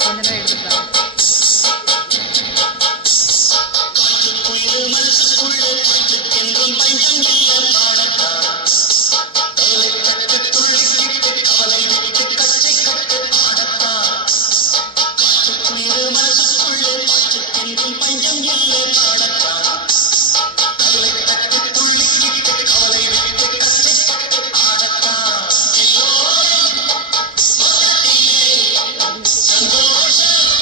நான் கொஞ்ச நேரம் எடுத்துக்கிறேன். சந்தோஷம்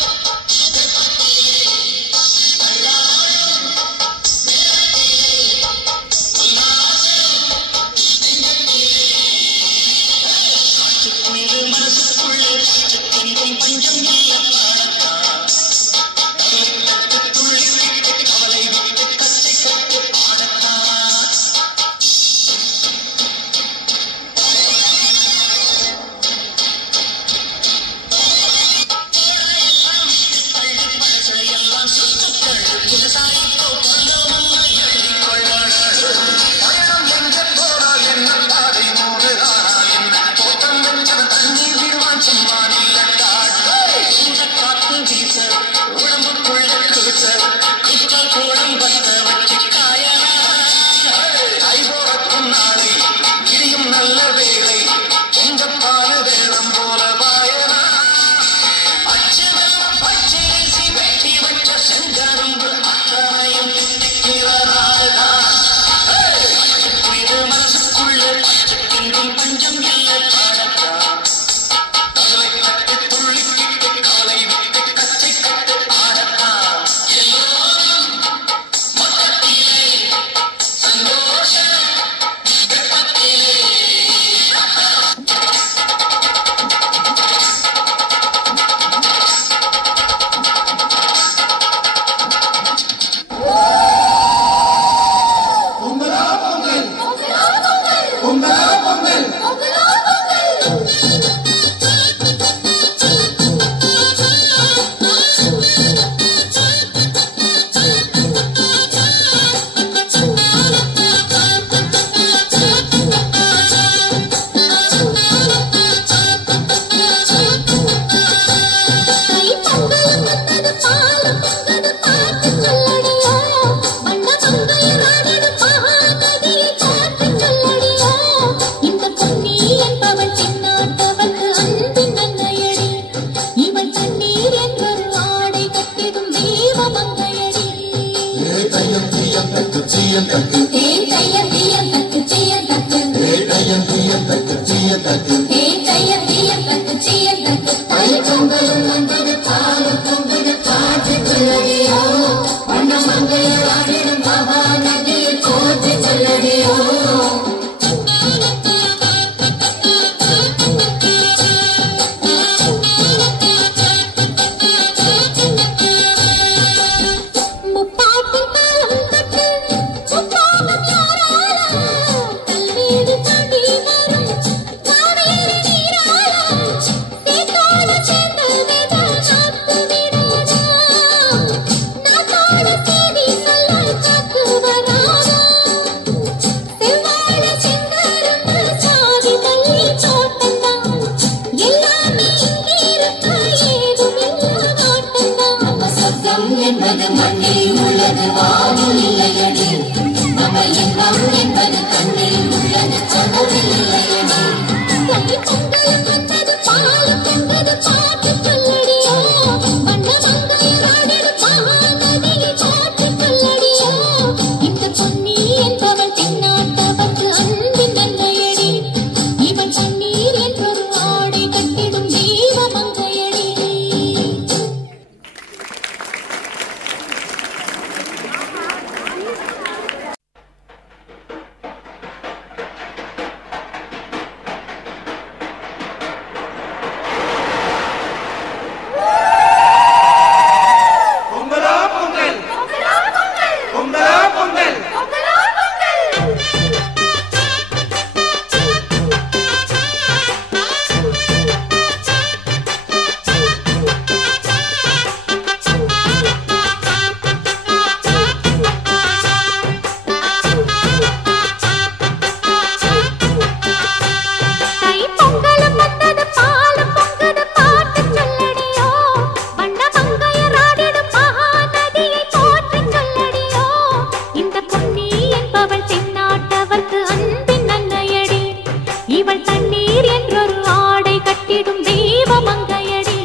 இவள் தண்ணீர் என்றொரு ஆடை கட்டிடும் தெய்வ மங்கையடி.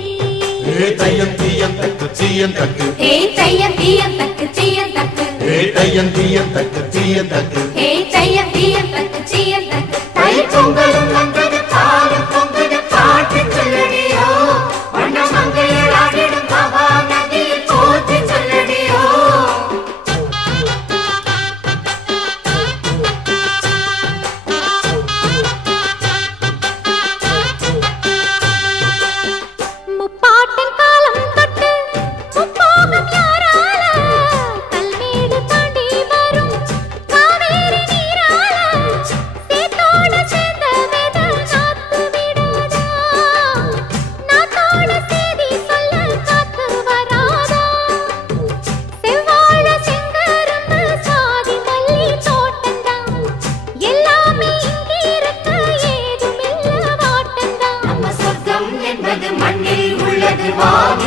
தையம் தீயம் தக்கு தீயம் தக்கு தையம் தீயம் தக்கு தீயம் தக்கு தையம் தீயம் தக்கு தீயம் தக்கு தையம் தீயம் தக்கு தீயம் தக்கு. தை பொங்கலும் வந்தது பாலும் பொங்குது பாட்டு சொல்லடியோ வண்ண மங்கையர் ஆடிடும் மகா நதியில் போற்றி சொல்லடியோ. முப்பாட்டின் காலம் தொட்டு முப்போகம் யாரால கல்மேடு தாண்டி வரும் காவேரி நீரால சேத்தோட சேர்ந்த வேத நாத்து விடாதா, நாத்தோட சேதி சொல்ல காத்து வராதா. செவ்வாழ செங்கரும்பு சாதி மல்லி தோட்டந்தான் எல்லாமே இங்கிருக்க ஏதுமில்ல வாட்டந்தான். நம்ம சொர்க்கம் என்பது மண்ணில் உள்ளது வாங்க